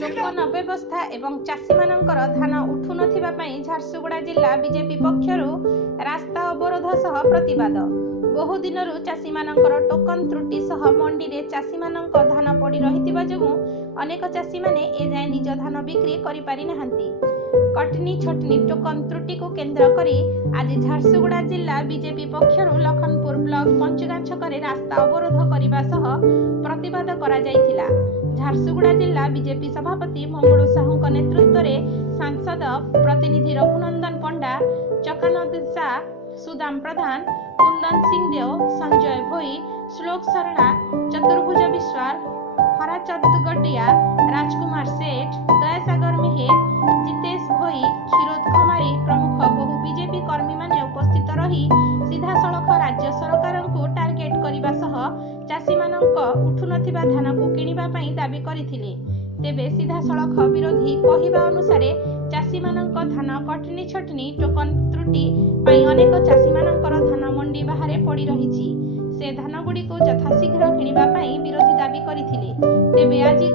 Token ବ୍ୟବସ୍ଥା ଏବଂ ଚାଷୀମାନଙ୍କର ଧାନ ଉଠୁ ନଥିବା ପାଇଁ ଝାରସୁଗୁଡ଼ା ଜିଲ୍ଲା ବିଜେପି ପକ୍ଷରୁ ରାସ୍ତା ଅବରୋଧ ସହ ପ୍ରତିବାଦ। ବହୁ ଦିନରୁ ଚାଷୀମାନଙ୍କର ଟୋକନ ତ୍ରୁଟି ସହ ମଣ୍ଡିରେ ଚାଷୀମାନଙ୍କ ଧାନ ପଡ଼ି ରହିଥିବା ଯୋଗୁଁ ଅନେକ ଚାଷୀମାନେ ଏଯାଏଁ ନିଜ ଧାନ ବିକ୍ରି କରିପାରି ନାହାନ୍ତି। କଟନୀ ଛଟନୀ ଟୋକନ ତ୍ରୁଟିକୁ କେନ୍ଦ୍ର କରି ଆଜି ଝାରସୁଗୁଡ଼ା ଜିଲ୍ଲା ବିଜେପି ପକ୍ଷରୁ ଲଖନପୁର ବ୍ଲକ ପଞ୍ଚଗାଁ ଛକରେ ରାସ୍ତା ଅବରୋଧ କରିବା ସହ ପ୍ରତିବାଦ କରାଯାଇଥିଲା। ଝାରସୁଗୁଡ଼ା ଜିଲ୍ଲା ବିଜେପି ସଭାପତି ମଙ୍ଗଳୁ ସାହୁଙ୍କ ନେତୃତ୍ୱରେ ସାଂସଦ ପ୍ରତିନିଧି ରଘୁନନ୍ଦନ ପଣ୍ଡା, ଚକାନନ୍ଦ ସା, ସୁଦାମ ପ୍ରଧାନ, କୁନ୍ଦନ ସିଂ ଦେଓ, ସଞ୍ଜୟ ଭୋଇ, ଶ୍ଲୋକ ଶରଣା, ଚତୁର୍ଭୁଜ ବିଶ୍ୱାଳ, ହରାଚନ୍ଦ ଗଡିଆ, ରାଜକୁମାର ସେଠ, ଦୟାସାଗର ମେହେର, ଜିତେଶ ଭୋଇ, କ୍ଷୀରୋଦ ଖମାରୀ ପ୍ରମୁଖ ବହୁ ବିଜେପି କର୍ମୀମାନେ ଉପସ୍ଥିତ ରହି ସିଧାସଳଖ ରାଜ୍ୟ ସରକାରଙ୍କୁ ଟାର୍ଗେଟ କରିବା ସହ ଚାଷୀମାନଙ୍କ ଉଠୁନଥିବା ଧାନକୁ କିଣିବା ପାଇଁ ଦାବି କରିଥିଲେ। ତେବେ ସିଧାସଳଖ ବିରୋଧୀ କହିବା ଅନୁସାରେ ଚାଷୀମାନଙ୍କ ଧାନ କଟନୀ ଛଟନୀ ଟୋକନ ତ୍ରୁଟି ପାଇଁ ଅନେକ ଚାଷୀମାନଙ୍କର ଧାନ ମଣ୍ଡି ବାହାରେ ପଡ଼ି ରହିଛି। ସେ ଧାନଗୁଡ଼ିକୁ ଯଥାଶୀଘ୍ର କିଣିବା ପାଇଁ ବିରୋଧୀ ଦାବି କରିଥିଲେ। ତେବେ ଆଜି